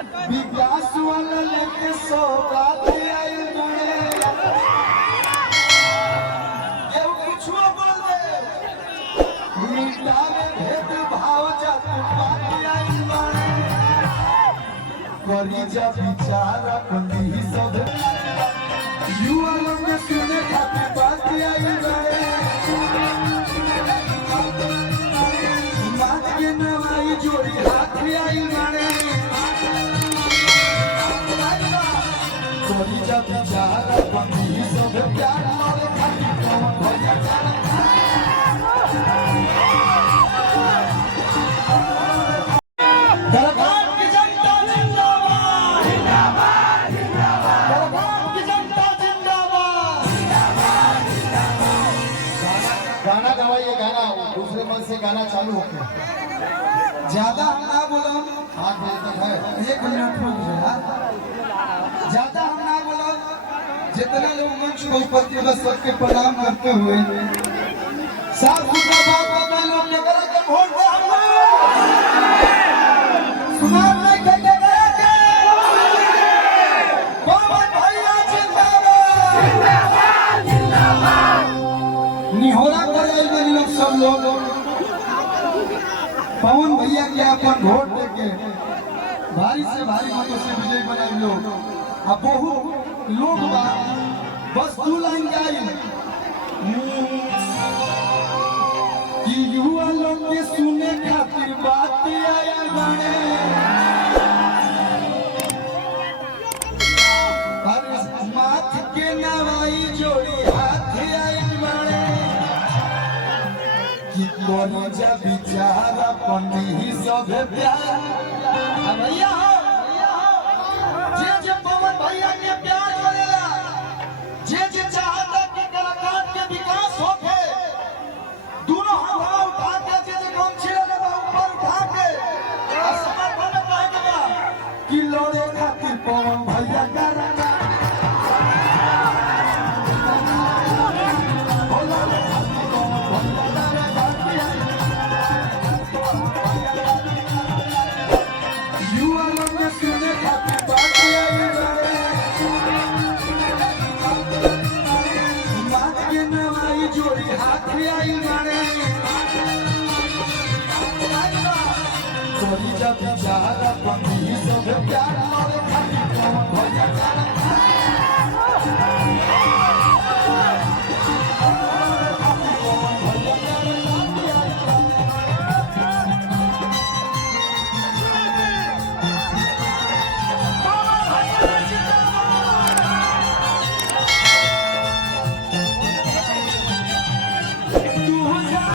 विकास वाला लेके सौगात आई बने केहू कुछो बोल दे मिटावे भेद भाव जात पात आई बने करी जा विचार अपनी सब युवा लोग ने सुने खातिर बात आई बने समाज के नवाई जोड़ी हाथ आई बने करी जा विचार अपनी सब प्यार मारे खातिर कौन भैया दरबार की जनता जिंदाबाद जिंदाबाद जिंदाबाद दरबार की जनता जिंदाबाद जिंदाबाद जिंदाबाद गाना गवाइए गाना दूसरे मन से गाना चालू हो गया ज्यादा हम ना बोलो 8 बजे तक है 1 मिनट रुक जाए ज्यादा हम ना बोलो जितने लोग मंच को उपस्थित है सबके प्रणाम करते हुए साफ सुथरा बात बता लो नगर के वोट दे हम सुनार नहीं करके करा के पवन भैया जिंदाबाद जिंदाबाद जिंदाबाद निहोरा करे में लोग सब लोग पवन भैया के अपन वोट देके भारी से भारी मतों से विजय बनाए लोग अब बहुत लोग बस 2 लाइन गाई कि युवा लोग के सुने खातिर बात आई बने माथ के नवाई जोड़ी हाथ आई बने कि करी जा विचार अपनी सब प्यार भैया जे पवन भैया के प्यार करेला जे चाहता कि कलाकार के विकास होके दोनों हाथ उठा के जे गमछी लगा ऊपर उठा के समर्थन में कहेगा कि लड़े खातिर पवन भैया का युवा लोग ने सुने खातिर बात आई समाज के नवाई जोड़ी हाथ आई मारे करी जा विचार अपनी सब प्यार